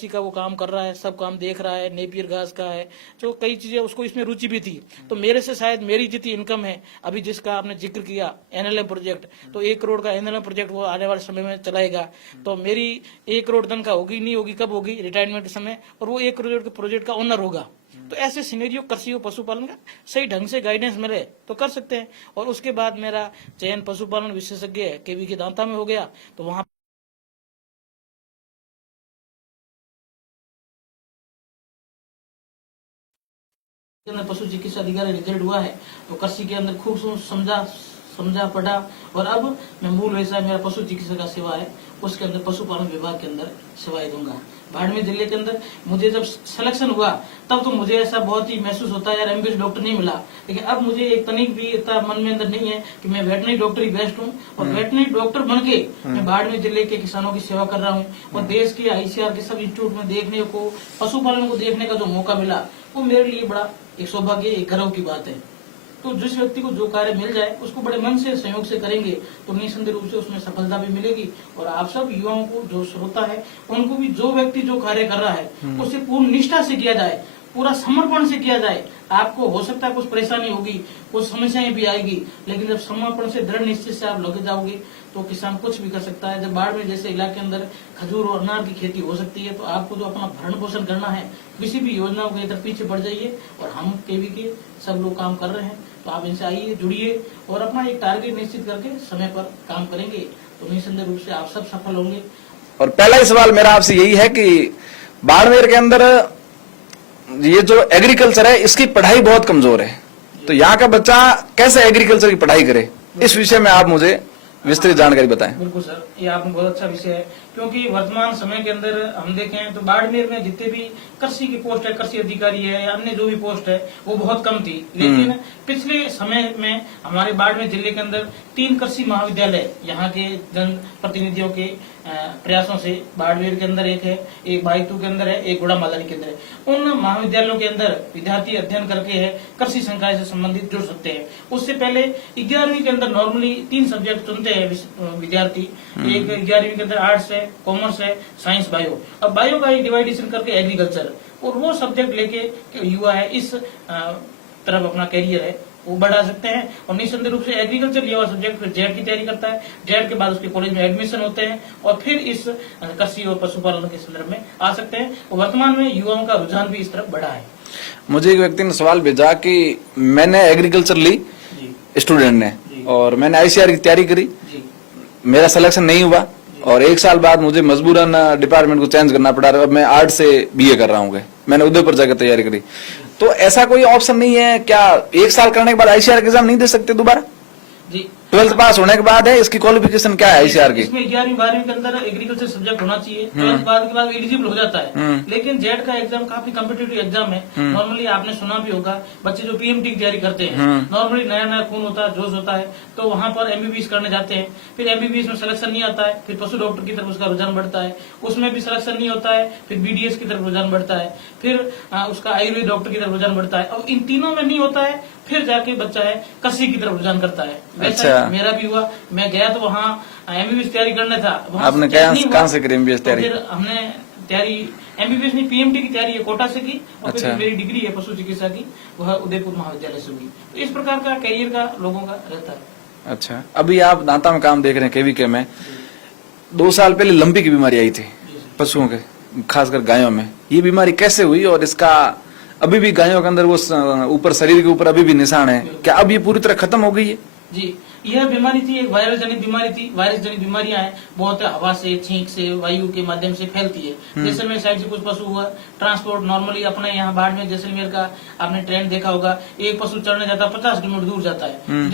कृषि का वो काम कर रहा है, सब काम देख रहा है, नेपियर घास का है, जो कई चीजें उसको इसमें रुचि भी थी। तो मेरे से शायद मेरी जितनी इनकम है अभी, जिसका आपने जिक्र किया एनएलएम प्रोजेक्ट, तो 1 करोड़ का एनएलएम प्रोजेक्ट वो आने वाले समय में चलाएगा। तो मेरी 1 करोड़ तनख्वाह होगी, नहीं होगी, कब होगी, रिटायरमेंट के समय, और वो 1 करोड़ के प्रोजेक्ट का ओनर होगा। तो ऐसे सिनेरियो कृषि और पशुपालन का सही ढंग से गाइडेंस मिले तो कर सकते हैं। और उसके बाद मेरा चयन पशुपालन विशेषज्ञ केवी के दांता में हो गया, तो वहां पशु चिकित्सा अधिकारी रिजल्ट हुआ है, तो कृषि के अंदर खूब समझा पढ़ा, और अब मैं मूल व्यवसाय मेरा पशु चिकित्सा का सेवा है, उसके अंदर पशुपालन विभाग के अंदर सेवाएं दूंगा। बाड़मेर जिले के अंदर मुझे जब सिलेक्शन हुआ तब तो मुझे ऐसा बहुत ही महसूस होता है, यार एमबीबीएस डॉक्टर नहीं मिला। लेकिन अब मुझे एक तनिक भी इतना मन में अंदर नहीं है कि मैं वेटनरी डॉक्टर ही बेस्ट हूँ, और वेटनरी डॉक्टर बन के मैं बाड़मेर जिले के किसानों की सेवा कर रहा हूँ। और देश के आईसीआर के सब इंस्टीट्यूट में देखने को, पशुपालन को देखने का जो मौका मिला, वो मेरे लिए बड़ा एक सौभाग्य, एक गर्व की बात है। तो जिस व्यक्ति को जो कार्य मिल जाए उसको बड़े मन से, सहयोग से करेंगे तो निसंदेह रूप से उसमें सफलता भी मिलेगी। और आप सब युवाओं को, जो श्रोता है, उनको भी जो व्यक्ति जो कार्य कर रहा है उसे पूर्ण निष्ठा से किया जाए, पूरा समर्पण से किया जाए। आपको हो सकता है कुछ परेशानी होगी, कुछ समस्याएं भी आएगी, लेकिन जब समर्पण से, दृढ़ निश्चय से आप लगे जाओगे तो किसान कुछ भी कर सकता है। जब बाड़मेर जैसे इलाके के अंदर खजूर और अनार की खेती हो सकती है, तो आपको जो अपना भरण पोषण करना है, किसी भी योजनाओं के तरफ पीछे बढ़ जाइए। और हम केवी के सब लोग काम कर रहे हैं, तो आप इनसे आइए, जुड़िए, और अपना एक टारगेट निश्चित करके समय पर काम करेंगे, तो निसंदेह रूप से आप सब सफल होंगे। और पहला ही सवाल मेरा आपसे यही है कि बाड़मेर के अंदर ये जो एग्रीकल्चर है, इसकी पढ़ाई बहुत कमजोर है, तो यहाँ का बच्चा कैसे एग्रीकल्चर की पढ़ाई करे, इस विषय में आप मुझे विस्तृत जानकारी बताएं। बिल्कुल सर, ये आपने बहुत अच्छा विषय है, क्योंकि वर्तमान समय के अंदर हम देखें तो बाड़मेर में जितने भी कृषि की पोस्ट है, कृषि अधिकारी है या अन्य जो भी पोस्ट है, वो बहुत कम थी। लेकिन पिछले समय में हमारे बाड़मेर जिले के अंदर 3 कृषि महाविद्यालय यहाँ के जन प्रतिनिधियों के प्रयासों से, बाड़मेर के अंदर एक है, एक बाईतू के अंदर है, एक गुड़ा मालानी के अंदर है। उन महाविद्यालयों के अंदर विद्यार्थी अध्ययन करके है कृषि संकाय से संबंधित जुड़ सकते हैं। उससे पहले 11वीं के अंदर नॉर्मली 3 सब्जेक्ट चुनते हैं विद्यार्थी। एक 11वीं के अंदर आर्ट्स है, कॉमर्स है, साइंस, बायो। अब बायो का डिवाइडेशन करके एग्रीकल्चर, और वो सब्जेक्ट लेके युवा है इस तरफ अपना कैरियर है वो बढ़ा सकते हैं। और निसंदेह रूप से एग्रीकल्चर लिया हुआ सब्जेक्ट फिर जेड की तैयारी करता है, जेड के बाद उसके कॉलेज में एडमिशन होते हैं, और फिर इस कृषि और पशुपालन के संदर्भ में आ सकते हैं। और वर्तमान में युवाओं का रुझान भी इस तरफ बढ़ा है। मुझे एक व्यक्ति ने सवाल भेजा कि मैंने एग्रीकल्चर ली, स्टूडेंट ने, और मैंने आईसीआर की तैयारी करी, मेरा सिलेक्शन नहीं हुआ, और 1 साल बाद मुझे मजबूरन डिपार्टमेंट को चेंज करना पड़ा। अब मैं आर्ट से बीए कर रहा हूँ, मैंने उदयपुर जाकर तैयारी करी, तो ऐसा कोई ऑप्शन नहीं है क्या? 1 साल करने के बाद आईसीआर एग्जाम नहीं दे सकते दोबारा? जी, 12th पास होने के बाद है, इसकी क्वालिफिकेशन क्या है आईसीआर की? इसमें 11वीं 12वीं के अंदर एग्रीकल्चर सब्जेक्ट होना चाहिए, 12th बाद के बाद एलिजिबल हो जाता है। लेकिन जेड का एग्जाम काफी कम्पिटिटिव एग्जाम है। नॉर्मली आपने सुना भी होगा, बच्चे जो पीएमटी की तैयारी करते हैं, नॉर्मली नया नया खून होता है, जोश होता है, तो वहां पर एमबीबीएस करने जाते हैं। फिर एमबीबीएस में सिलेक्शन नहीं आता है, फिर पशु डॉक्टर की तरफ उसका रुझान बढ़ता है, उसमें भी सिलेक्शन नहीं होता है, फिर बीडीएस की तरफ रुझान बढ़ता है, फिर उसका आयुर्वेद डॉक्टर की तरफ रुझान बढ़ता है। अब इन तीनों में नहीं होता है, फिर जाके बच्चा है कृषि की तरफ रुझान करता है। वैसा मेरा भी हुआ, मैं गया तो वहाँ एमबीबीएस तैयारी करना था। आपने कहाँ से करी एमबीबीएस तैयारी? फिर हमने तैयारी एमबीबीएस नहीं, पीएमटी की तैयारी है कोटा से की, और फिर मेरी डिग्री है पशु चिकित्सा की, वह उदयपुर महाविद्यालय से हुई। तो इस प्रकार का कैरियर का लोगों का रहता है। अच्छा, अभी आप दांता में काम देख रहे हैं केवीके में, 2 साल पहले लंपी की बीमारी आई थी पशुओं के, खासकर गायों में। ये बीमारी कैसे हुई, और इसका अभी भी गायों के अंदर वो ऊपर शरीर के ऊपर अभी भी निशान है, क्या अब ये पूरी तरह खत्म हो गई है? जी, यह बीमारी थी, एक वायरल जनित बीमारी थी। वायरस जनित बीमारियां हैं, बहुत हवा से, छींक से, वायु के माध्यम से फैलती है। जैसलमेर साइड से कुछ पशु हुआ, ट्रांसपोर्ट नॉर्मली अपने यहाँ बाड़मेर जैसलमेर का आपने ट्रेंड देखा होगा, एक पशु चढ़ने जाता है 50 किलोमीटर दूर जाता है।